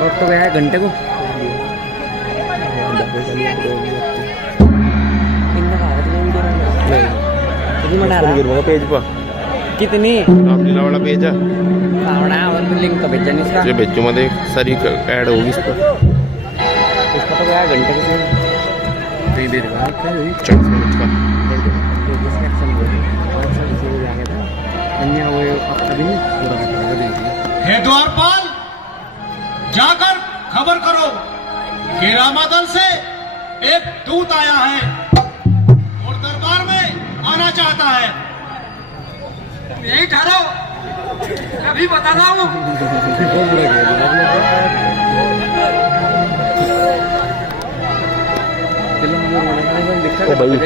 वक्त तो गया है घंटे को। पेज पर कितनी रामलीला वाला पेज है और लिंक का भेजा नहीं इसका। जे बेचो मध्ये सारी ऐड होगी इस पर। इसका तो गया घंटे के से कहीं देर बाद 40 मिनट का। हे द्वारपाल, जाकर खबर करो कि रामादल से एक दूत आया है और दरबार में आना चाहता है। यही ठहरो, अभी बताता हूँ।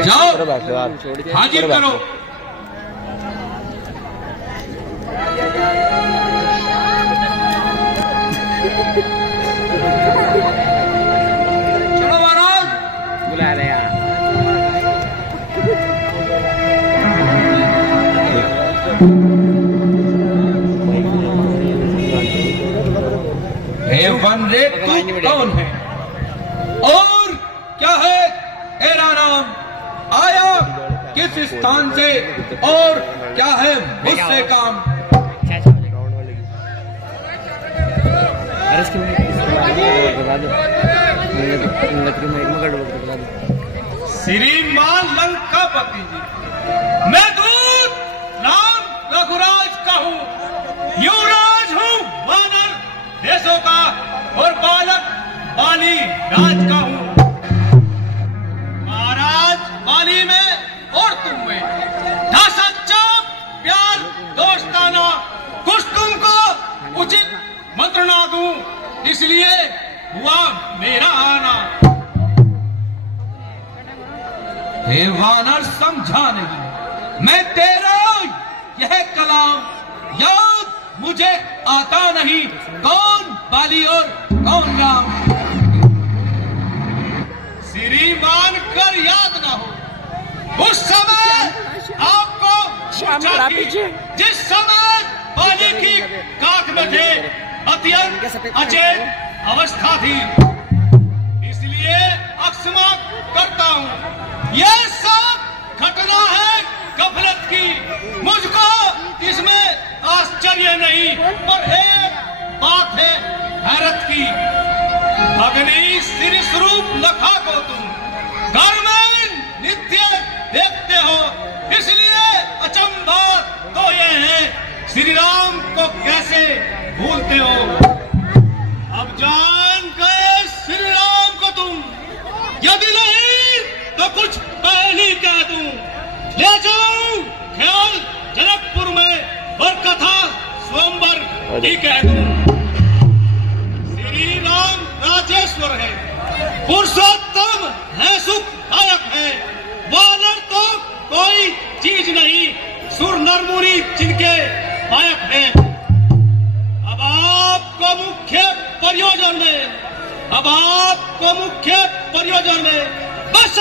जाओ हाजिर करो। चलो महाराज, बुला रहे यार। हे वनरेत, तू कौन है और क्या है तेरा नाम? आया किस स्थान से और क्या है मुझसे काम? अरे इसकी बता दो। श्रीमान लंकापति जी, मैं दूत नाम रघुराज का हूँ, युवराज हूँ वानर देशों का और बालक बाली राज का हूँ। महाराज बाली में और तुम में था सच्चा प्यार दोस्ताना, कुछ तुमको उचित मंत्रणा दूं, इसलिए हुआ मेरा आना। हे वानर, समझा नहीं, मैं तेरा यह कलाम याद मुझे आता नहीं, कौन बाली और कौन राम। श्रीमान कर याद ना हो उस समय आपको पूछा थी, जिस समय बाली की काख में थे, अत्यंत अचेत अवस्था थी, इसलिए अक्षमा करता हूँ। यह सब घटना है गफलत की, मुझको इसमें आश्चर्य नहीं, पर एक बात है हैरत की। अग्नि श्री स्वरूप लखा को तुम घर में नित्य देखते हो, इसलिए अचंभा तो यह है श्री राम को कैसे भूलते हो। अब जान गए श्री राम को तुम, यदि नहीं तो कुछ पहले कह दूं। ले जाऊं ख्याल जनकपुर में और कथा स्वयंवर ही कह दूं। श्री राम राजेश्वर है, पुरुषोत्तम है, सुखदायक है, वानर तो कोई चीज नहीं, सुर नरमुनि जिनके पायक है। अब आपको मुख्य प्रयोजन में बस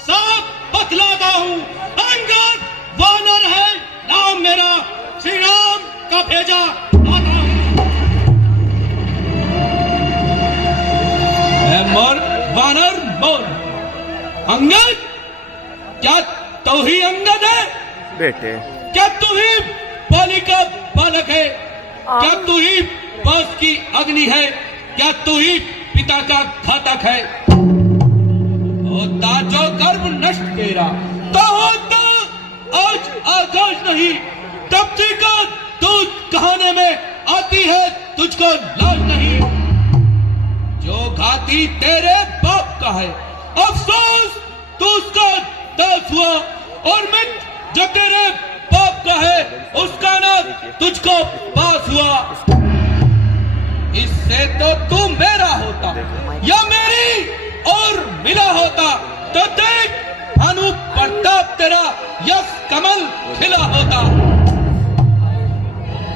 साफ बतलाता हूँ। अंगद वानर है नाम मेरा, श्री राम का भेजा आता हूँ। वानर बोल, अंगद, क्या तू ही अंगद है बेटे? क्या तू ही बाली का बालक है? क्या तू ही पास की अग्नि है? क्या तू ही पिता का घातक है? होता जो गर्भ नष्ट तेरा, तो होता आज आकाश नहीं, तप्ती का दूध कहाने में आती है तुझको लाज नहीं। जो घाती तेरे बाप का है, अफसोस तू उसका दास हुआ, और मित जो तेरे बाप का है, उसका नाम तुझको पास हुआ। इससे तो तू मेरा होता या मेरी और मिला होता, तो देख भानु प्रताप तेरा यश कमल खिला होता।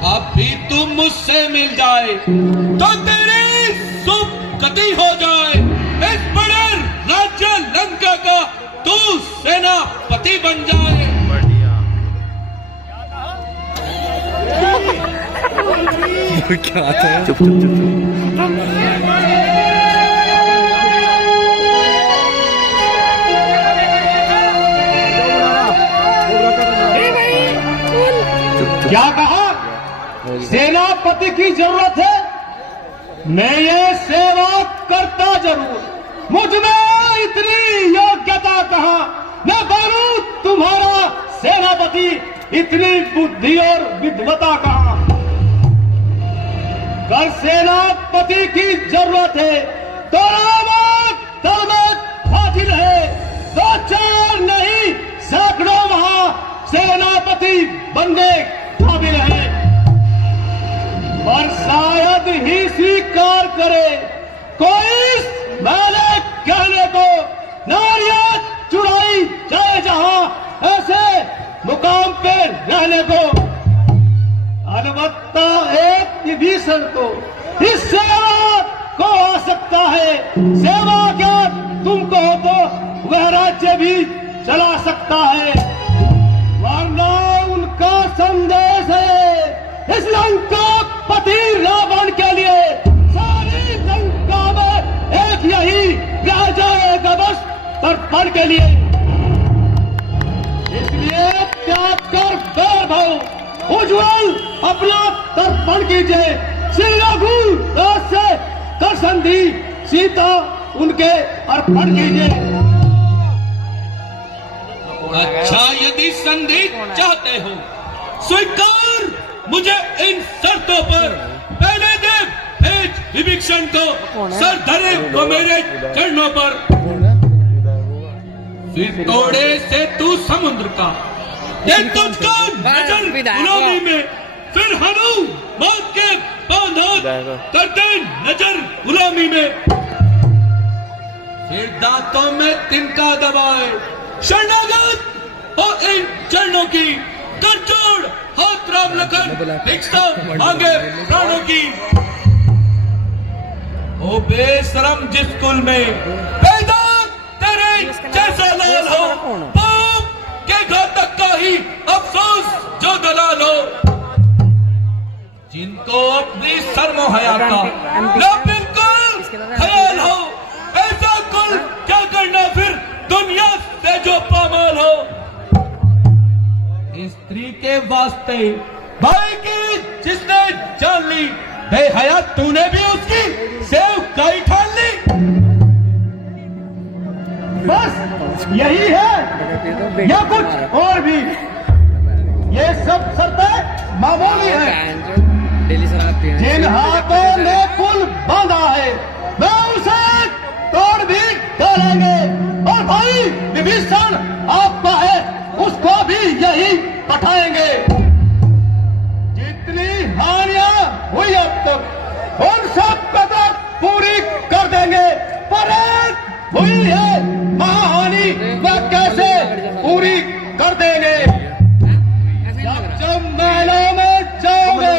अब भी तू मुझसे मिल जाए तो तेरी शुभ गति हो जाए। इस बड़े राज्य लंका का तू सेनापति बन जाए। क्या आता है? चुप चुप चुप। क्या कहा? सेनापति की जरूरत है, मैं ये सेवा करता जरूर, मुझ में इतनी योग्यता कहां, मैं बनूं तुम्हारा सेनापति, इतनी बुद्धि और विद्वता कहां। कर सेनापति की जरूरत है तो दल में हाजिर है, दो चार नहीं सैकड़ों वहां सेनापति बनने काबिल है, पर शायद ही स्वीकार करे कोई मैंने कहने को, नारियां चुराई जाए जहां ऐसे मुकाम पे रहने को। अलबत्ता एक विभीषण को इस सेवा को आ सकता है, सेवा क्या तुमको हो तो वह राज्य भी चला सकता है, वरना उनका संदेश है इस लंकापति रावण के लिए सारी लंका में एक यही रह जाएगा बस तर्पण के लिए। इसलिए त्याग कर वैभव उज्ज्वल अपना तर्पण कीजिए, श्री रघुदास से कर संधि सीता उनके अर्पण कीजिए। अच्छा, यदि संधि चाहते हो स्वीकार मुझे इन शर्तों पर, पहले दे भेज विभीषण को, सर धरे वो मेरे चरणों पर, फिर तोड़े से तू समुद्र का, ये तुझको नजर गुलामी में, फिर हनुमान के बांधा कर दे नजर गुलामी में, फिर दांतों में तिनका दबाए शरणागत हो इन चरणों की, कर जोड़ हाथ राम लखन भिक्षा मांगे प्राणों की। ओ बेशरम जिस कुल में पैदा तेरे जैसा लाल हो, पाप के घातक का ही अफसोस जो दलाल हो, जिनको अपनी शर्मो हया का न बिल्कुल ख्याल हो, ऐसा कुल क्या करना फिर दुनिया से जो पामाल हो। स्त्री के वास्ते भाई की जिसने जान ली, बेहया तूने भी उसकी सेवकाई ठान ली। बस यही है या कुछ और भी, ये सब शर्तें मामूली है। जिन हाथों ने पुल बांधा है मैं उसे तोड़ भी डालेंगे, और भाई विभीषण आपका है उसको भी यही पठाएंगे। जितनी हानियां हुई अब तक उन सब को पूरी कर देंगे, पर एक हुई है महाहानि, वह कैसे पूरी कर देंगे। जब महलों में जाओगे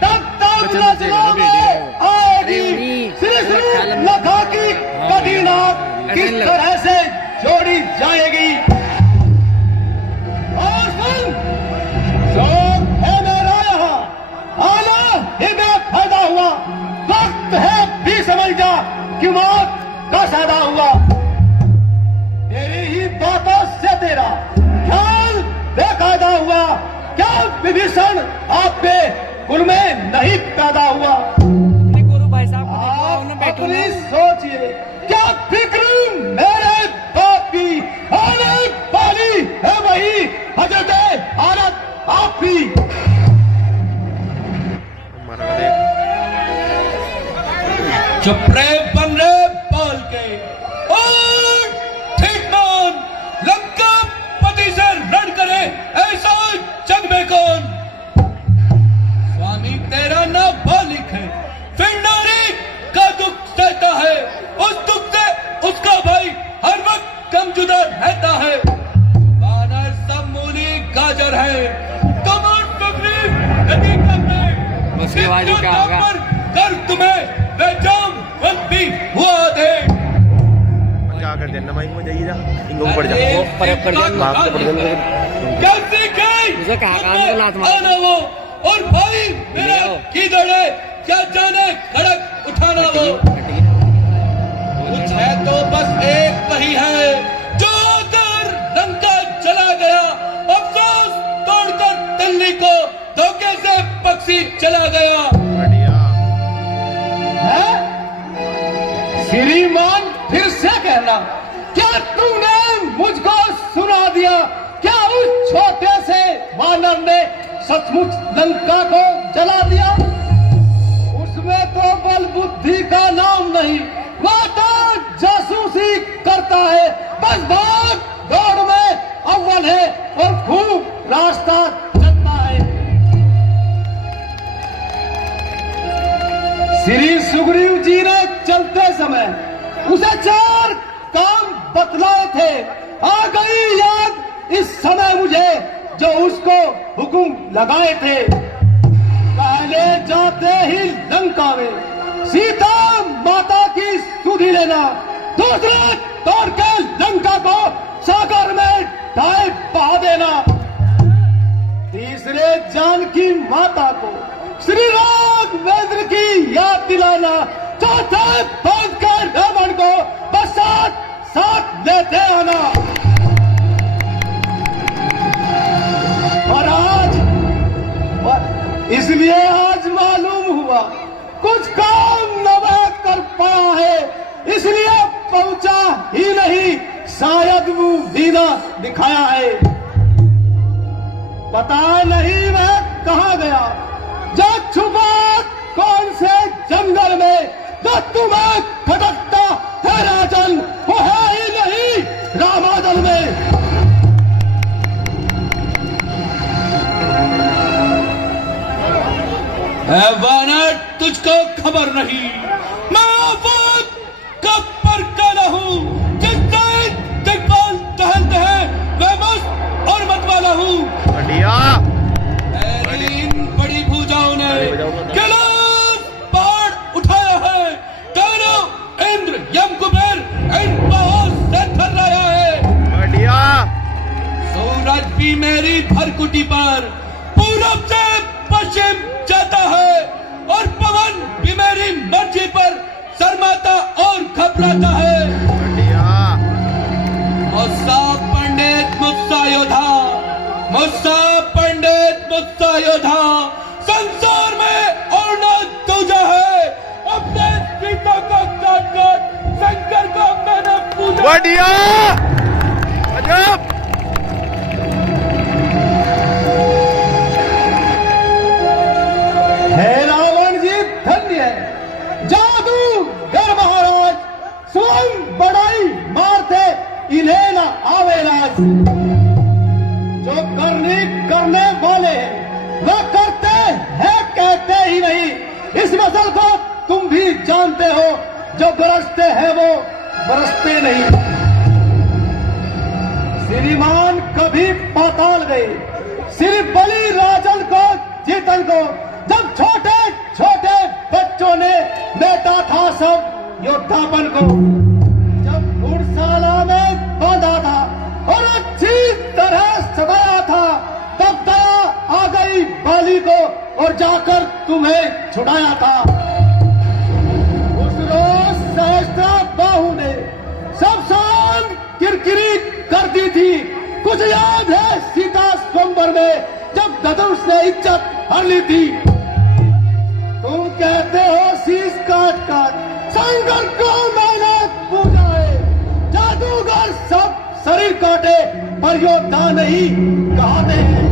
तब तब नजरों में आएगी श्री श्री लखा की कदीना किस तरह से जोड़ी जाएगी। और सुन, जो है मेरा यहाँ आना ही में फायदा हुआ, वक्त है भी समझ जा कि मौत का सौदा हुआ। तेरी ही बातों से तेरा ख्याल बेकायदा हुआ, क्या विभीषण आपके कुल में नहीं पैदा हुआ। आप अपनी सोचिए क्या फिक्र मेरे बाप की आने वाली है, वही हजरत हालत आपकी। चुप रहे बन रहे पाल के, और ठीक मान लंका पति से लड़ करे ऐसा जग में कौन। स्वामी तेरा ना बालिक है, फिर नारी का दुख सहता है, उस दुख से उसका भाई हर वक्त गमजुदा रहता है। वानर सब मूली गाजर है, कमर तकलीफ नदी में उसके बाद ही क्या होगा? कर तुम्हें बेजाम बंदी हुआ दे। क्या कर देना भाई, मुझे जा इंगो पड़ जा, वो पर कर दे, माफ तो पड़ जाने। कैसे गई मुझे कहा कान को लात मार आना वो, और भाई मेरा किधर है क्या जाने, खड़क रहना। क्या तूने मुझको सुना दिया? क्या उस छोटे से वानर ने सचमुच लंका को जला दिया? उसमें तो बल बुद्धि का नाम नहीं, वो तो जासूसी करता है। बस भाग दौड़ में अव्वल है और खूब रास्ता चलता है। श्री सुग्रीव जी ने चलते समय उसे 4 काम बतलाए थे। आ गई याद इस समय मुझे जो उसको हुक्म लगाए थे। पहले जाते ही लंका में सीता माता की सुधि लेना, दूसरा तोड़ के लंका को सागर में डाल बहा देना, तीसरे जानकी माता को श्री राघवेंद्र की याद दिलाना, चौथे बांध कर रावण को बस साथ लेते आना। और इसलिए आज मालूम हुआ कुछ काम न कर पाया है, इसलिए पहुंचा ही नहीं, शायद वो दीना दिखाया है। पता नहीं वह कहाँ गया, जो छुपा कौन से जंगल में, जो तुम्हें खटकता है राजन, वो है ही नहीं रामादल में। वानर तुझको खबर नहीं, मैं आफत कब पर काला हूँ, जिससे दिग्पाल टहलते हैं वह मस्त और मतवाला हूँ। बढ़िया बड़ी भुजाओं ने कैलाश पहाड़ उठाया है, दोनों इंद्र यम कुबेर इन पांवों से थर्राया है। बढ़िया सूरज भी मेरी भरकुटी पर पूरब से पश्चिम जाता है, और पवन भी मेरी मर्जी पर शर्माता और घबराता है। बढ़िया मुस्सा पंडित मुस्सा योद्धा, मुस्सा पंडित मुस्सा योद्धा, संसार में और न दूजा है। अपने सीता का काट काट शंकर को मैंने पूजा। बढ़िया अजब है रावण जी धन्य है, जादूगर महाराज स्वयं बड़ाई मारते इन्हें न आवे राज। जो करने वाले हैं वह करते हैं कहते ही नहीं, इस मसल को तुम भी जानते हो, जो बरसते हैं वो बरसते नहीं। श्रीमान कभी पाताल गए, सिर्फ बलि राजन को जीतन को, जब छोटे छोटे बच्चों ने बेटा था सब योद्धापन को, जब घुड़शाला में बांधा था और अच्छी तरह सजाया था, तब दया आ गई बाली को और जाकर तुम्हें छुड़ाया था। उस रोज सहस्त्रा बाहु ने सब शान किरकिरी कर दी थी। कुछ याद है सीता स्वयंवर में जब धनुष ने इज्जत हर ली थी। तुम कहते हो शीश काट काट शंकर को मैंने पूजा है, जादूगर सब शरीर काटे पर योद्धा नहीं कहते हैं।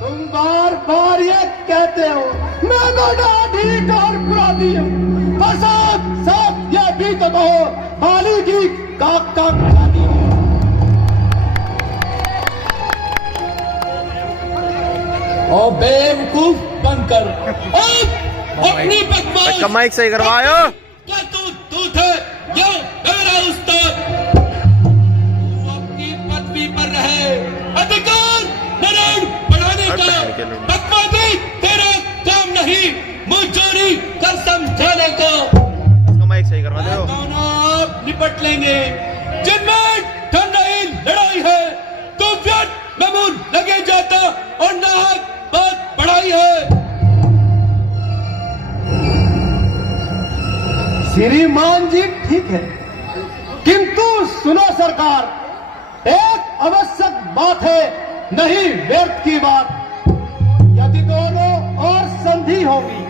तुम बार बार ये कहते हो मैं बड़ा ढीठ और क्रोधी हूँ, पर साथ साथ ये भी तो कहो बाली की काक काक खाती हूँ। और बेवकूफ बनकर अपनी बदमाश का माइक सही करवायो। क्या तू थे या मेरा उस्ताद? तू अपनी पदवी पर रहे, अधिकार नारायण बढ़ाने का, बकवादी तेरा काम नहीं, मुझोरी कर समझाने का। इसका माइक सही करवा दो। दोनों आप निपट लेंगे, जिनमें ठंड रही लड़ाई है तो व्यर्थ में मुंह लगे जाता और नाहक बात बढ़ाई है। श्रीमान जी ठीक है, किंतु सुनो सरकार, एक आवश्यक बात है, नहीं व्यर्थ की बात। यदि दोनों और संधि होगी,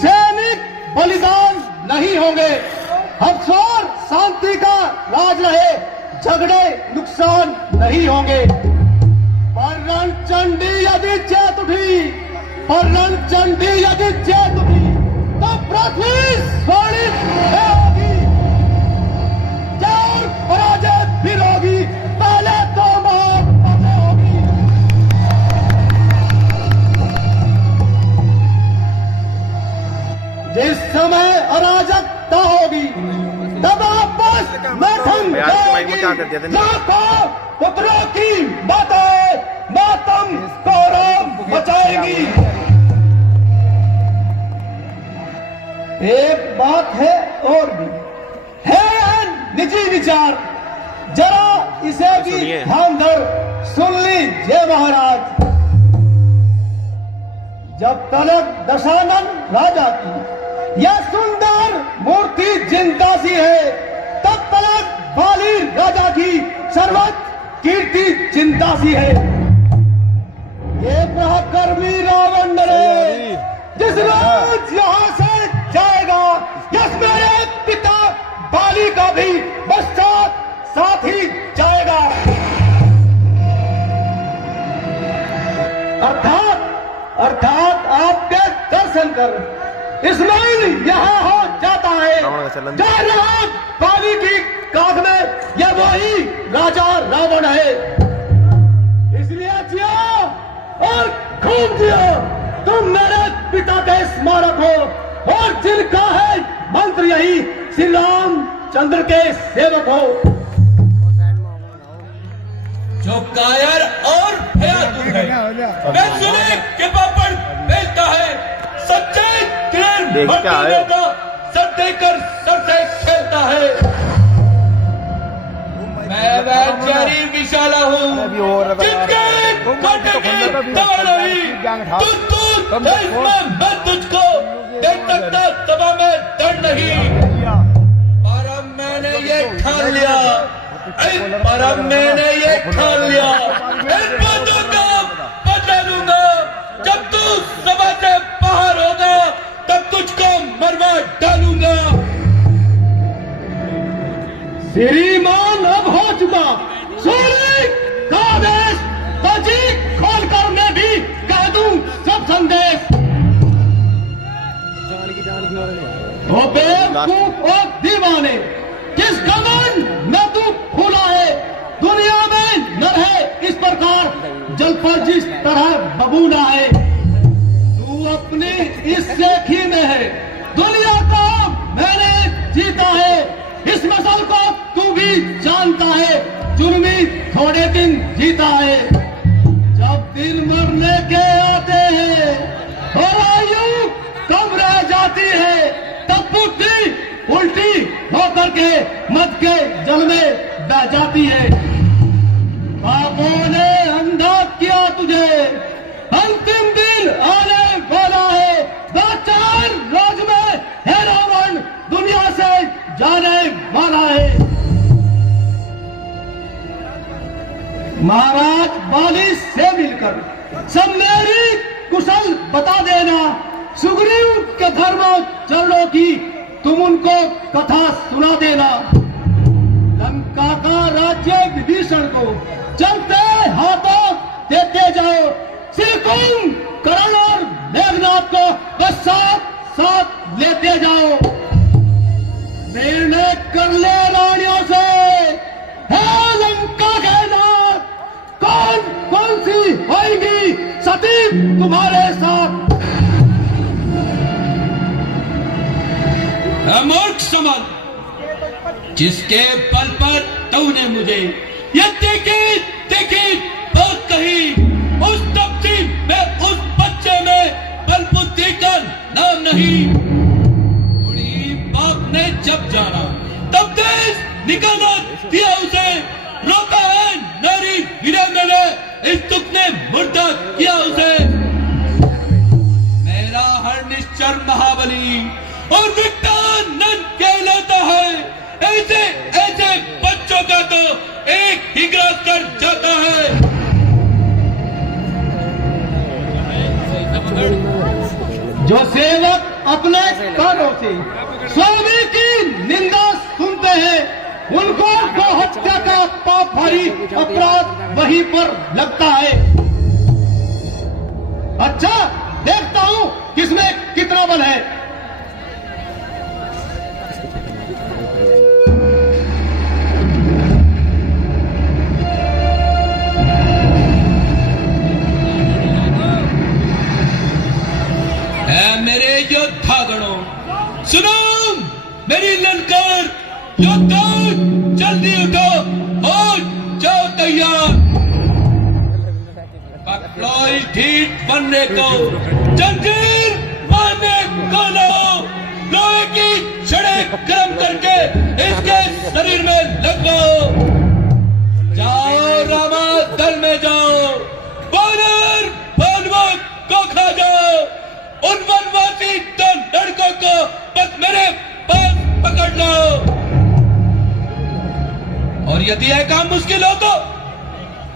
सैनिक बलिदान नहीं होंगे हर्ष और शांति का राज रहे, झगड़े नुकसान नहीं होंगे। पर रणचंडी यदि चेत उठी, पर रणचंडी यदि चेत उठी, तो पृथ्वी स्वर्णित होगी, जय पराजय फिर होगी, पहले तो मौत होगी। जिस समय अराजकता होगी, तब आपस में थम जाएगी लाखों पुत्रों की माताएं मातम गौरव मचाएंगी। एक बात है और भी है निजी विचार, जरा इसे भी ध्यान धर सुन लीजिए महाराज। जब तलक दशानन राजा की यह सुंदर मूर्ति जिंदा सी है, तब तलक बाली राजा की सर्वत कीर्ति जिंदा सी है। ये पराक्रमी रावण नरे जिस रोज यहाँ से जाएगा, यस मेरे पिता बाली का भी पश्चात साथ ही जाएगा। अर्थात आपके दर्शन कर इस्माइल यहाँ हो जाता है, जहाँ राम बाली की काख में यह वही राजा रावण है। इसलिए जियो और खूब जियो, तुम मेरे पिता के स्मारक हो और जिनका है मंत्र यही श्री रामचंद्र के सेवक हो। जो कायर और भयातुर है, मैं सुने के पापड़ बेचता है, सच्चे किरण का सर देकर सर से खेलता है। मैं वैचारी विशाला हूँ, जिनके कांटे की दवा नहीं, मैं तुझको देख सकता सभा में डर नहीं। पर अब मैंने ये ठान लिया, पर अब मैंने ये ठान लिया, इन बातों का बदला लूंगा। जब तू सभा से बाहर होगा, तब तुझको मरवा डालूंगा। श्रीमान अब हो चुका, सूर्य का आदेश तो जी खोल कर मैं भी कह दूं सब संदेश। ओ बेवकूफ ओ दीवाने, किस घमंड में तू फूला है, दुनिया में न है इस प्रकार जल पर जिस तरह बबूला है। तू अपनी इस सेखी में है, दुनिया को मैंने जीता है, इस मसल को तू भी जानता है, जुर्मी थोड़े दिन जीता है। जब दिन मरने के आते हैं और आयु कम रह जाती है, तब बुद्धि उल्टी होकर के मत के जल में बह जाती है। बापों ने अंधा किया तुझे, अंतिम दिन आने वाला है, दो चार रोज में है रावण दुनिया से जाने वाला है। महाराज बाली से मिलकर सब मेरी कुशल बता देना, सुग्रीव के धर्म चरणों की तुम उनको कथा सुना देना। लंका का राज्य विभीषण को चलते हाथों देते जाओ, श्रीकुंभ कर्ण और मेघनाथ को बस साथ साथ लेते जाओ। निर्णय कर ले रानियों से, है लंका के नाथ, कौन सी होगी सती तुम्हारे साथ। मूर्ख समझ, जिसके बल पर तूने मुझे ये देखी बात कही, उस तपसी में उस बच्चे में बल बुद्धि का नाम नहीं। बूढ़ी बाप ने जब जाना तब देश निकालना दिया उसे, रोका है नारी वीरा मैंने, इस दुख ने मुर्दा किया उसे। मेरा हर निश्चर महाबली और विटानंद कहलाता है, ऐसे ऐसे बच्चों का तो एक ही ग्रास कर जाता है। जो सेवक अपने कानों से स्वामी की निंदा सुनते हैं उनको गौ हत्या का पाप भारी अपराध वहीं पर लगता है। अच्छा, देखता हूं किसमें कितना बल है। मेरे योद्धागणों, सुनो मेरी ललकार। योद्धा जल्दी उठो और जाओ तैयार। पकड़ो ढीठ बनने को, जंजीर मारने को लो। लोहे की छड़ें गर्म करके इसके शरीर में लगवाओ। जाओ रामा दल में जाओ, वानर भानुवत को खा जाओ। उन वनवासी दो लड़कों को बस मेरे पास पकड़ लो। और यदि यह काम मुश्किल हो तो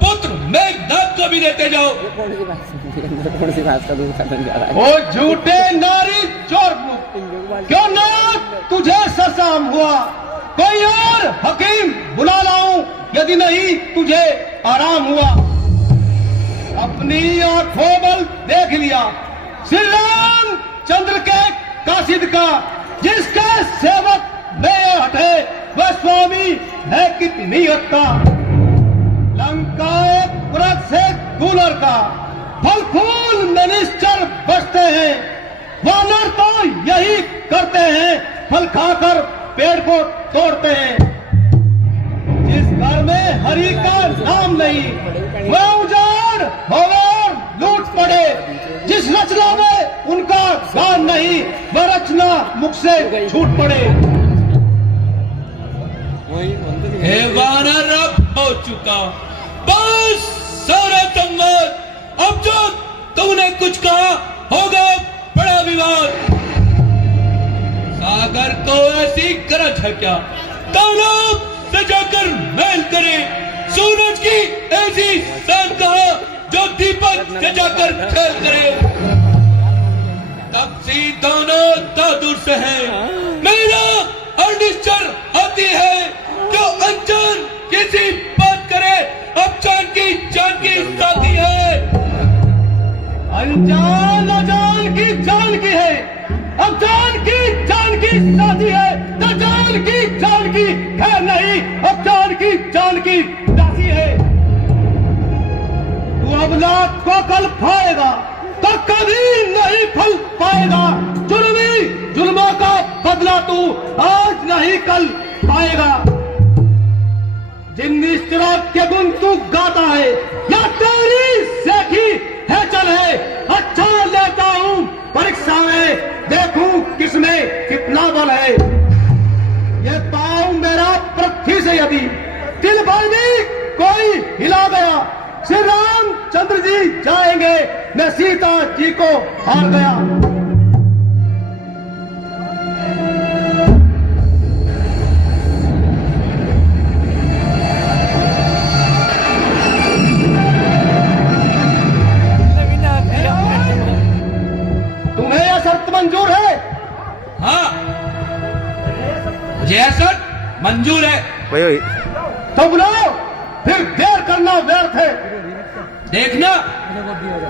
पुत्र मेघनाद को भी देते जाओ। कौन सी बात का दूर खत्म जा रहा है। ओ झूठे नारी चोर, क्यों नायक तुझे ससाम हुआ? कोई और हकीम बुला लाऊं यदि नहीं तुझे आराम हुआ। अपनी आंखों बल देख लिया श्री राम चंद्र के कासिद का। जिसके सेवक में हटे वह स्वामी है कितनी हत्ता। लंका एक व्रत से कूलर का, फल फूल में निश्चर बचते हैं। वानर तो यही करते हैं, फल खाकर पेड़ को तोड़ते हैं। जिस घर में हरि का नाम नहीं वह उजाड़ और लूट पड़े। जिस रचना में उनका गान नहीं वह रचना मुख से छूट पड़े। हे वानर अब हो चुका बस सारा संवाद। अब जो तूने कुछ कहा होगा बड़ा विवाद। सागर को ऐसी गरज है क्या तालाब से जाकर महल करे। सूरज की ऐसी शान कहा जो दीपक से जाकर खेल करे। तब सी दोनों दादुर से है मेरा अनिश्चर आती है। जो अनजान किसी बात करे अब जान की साथी है। अनजान अजान की जान की है, अब जान की साथी है। न जान की खैर नहीं, अब जान की दासी है। तू अवलाद को कल खाएगा तो कभी नहीं फल पाएगा। जुल्मों का बदला तू आज नहीं कल पाएगा। जिन निष्ठुर के गुण तू गाता है या तेरी सेठी है चल है। अच्छा लेता हूँ परीक्षा में, देखूं किसमें कितना बल है। ये पाँव मेरा पृथ्वी से यदि दिल भर भी कोई हिला गया, श्री रामचंद्र जी जाएंगे, मैं सीता जी को हार गया। तुम्हें यह शर्त मंजूर है? हाँ, यह शर्त मंजूर है। वही तो बुलाओ, फिर देर करना व्यर्थ है। देखना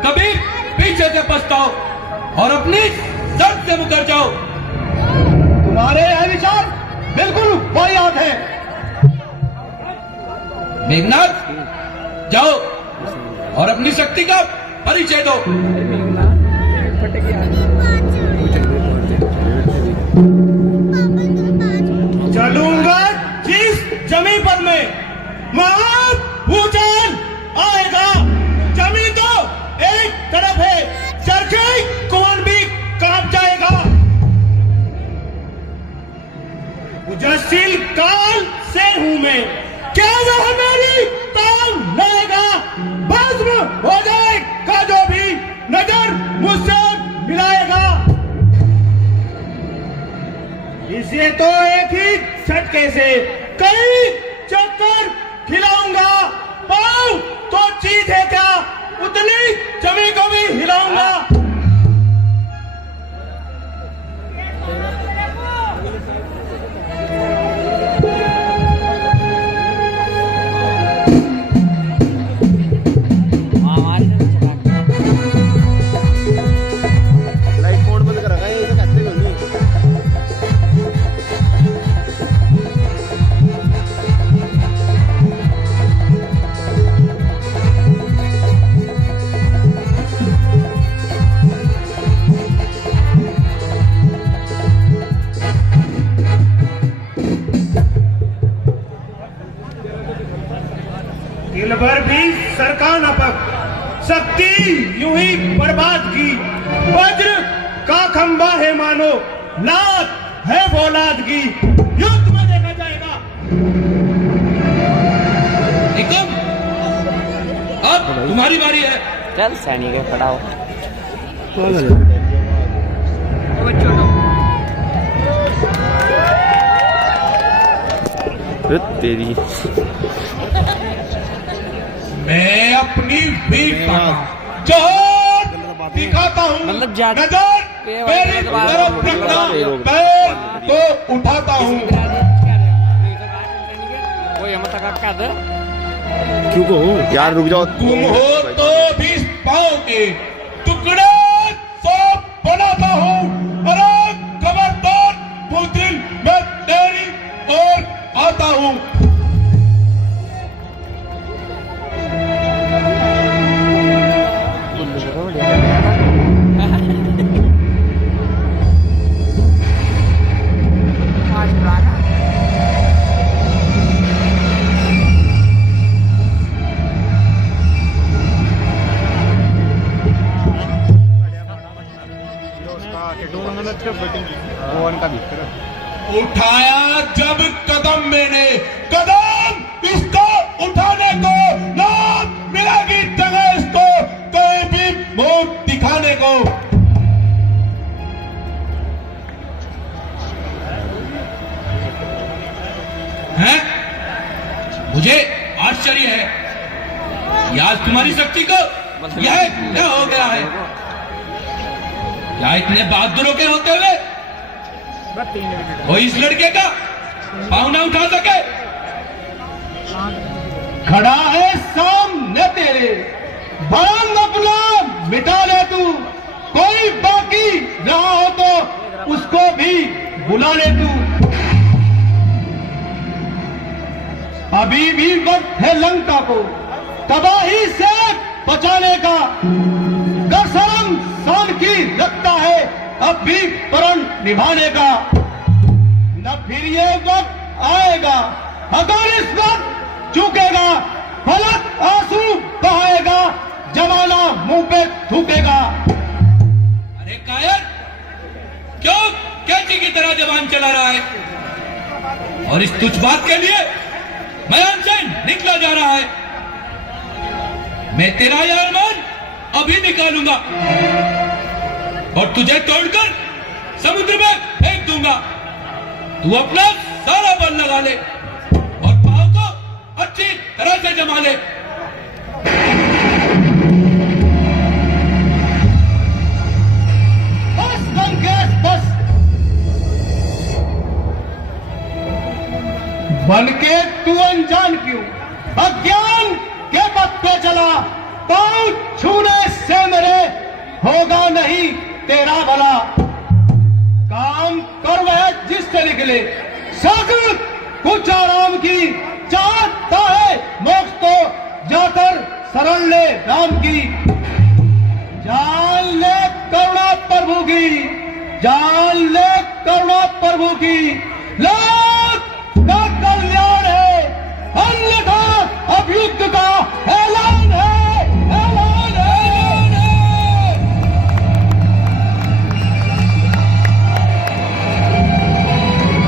कभी पीछे से पछताओ और अपनी शर्त से मुकर जाओ। तुम्हारे यह विचार बिल्कुल वाहियात है। मेघनाद जाओ और अपनी शक्ति का परिचय दो। चलूंगा जिस जमीन पर मैं भूचाल आएगा। जमीन तो एक तरफ है, चरखे कौन भी कांप जाएगा। उजस्सिल काल से हूं मैं, क्या वह मेरी ताल लेगा। भस्म हो जाएगा जो भी नजर मुझसे मिलाएगा। इसे तो एक ही झटके से कई चक्कर खिलाऊंगा। पाँव तो चीज है क्या, उतनी जमीन को भी हिलाऊंगा। दिलबर भी सरका न पक, शक्ति यूं ही बर्बाद की। वज्र का खंबा है मानो, लात है फौलाद की। युद्ध में देखा जाएगा। निकम, अब तुम्हारी बारी है। चल सैनिक है, खड़ा हो। तेरी मैं अपनी वीरता जोर दिखाता हूँ। मतलब ज्यादा नजर मेरी तरफ रखना, पैर तो उठाता हूँ। क्यों को यार रुक जाओ। तुम हो तो भी पाँव के टुकड़े सब बनाता हूँ। अरे खबरदार पुतिन, मैं तेरी ओर आता हूँ। उठाया जब कदम मैंने, कदम इसको उठाने को, नाम मिलेगी जगह इसको कहीं भी मुंह दिखाने को। हैं? मुझे आश्चर्य है कि आज तुम्हारी शक्ति को यह क्या हो गया है। क्या इतने बहादुरों के होते हुए कोई इस लड़के का पाँव ना उठा सके। खड़ा है सामने तेरे, बांध अपना मिटा ले तू। कोई बाकी रहा हो तो उसको भी बुला ले तू। अभी भी वक्त है लंका को तबाही से बचाने का। कसम शान की रखता है अब भी प्रण निभाने का। न फिर ये वक्त आएगा अगर इस वक्त चूकेगा, फलक आंसू बहाएगा, जमाना मुंह पे थूकेगा। अरे कायर, क्यों कैची की तरह जवान चला रहा है और इस तुच्छ बात के लिए मैदान से निकला जा रहा है। मैं तेरा यह अरमान अभी निकालूंगा और तुझे तोड़कर समुद्र में फेंक दूंगा। तू अपना सारा बल लगा ले और पाँव को अच्छी तरह से जमा ले। बस लंकेश बस। बनके तू अनजान क्यों, अज्ञान के पथ पे चला। पाँव छूने से मेरे होगा नहीं तेरा भला। काम कर वह जिससे निकले, सागर कुछ आराम की। चाहता है मोक्ष तो जाकर शरण ले राम की। जान ले करुणा प्रभु की, जान ले करुणा प्रभु की। ला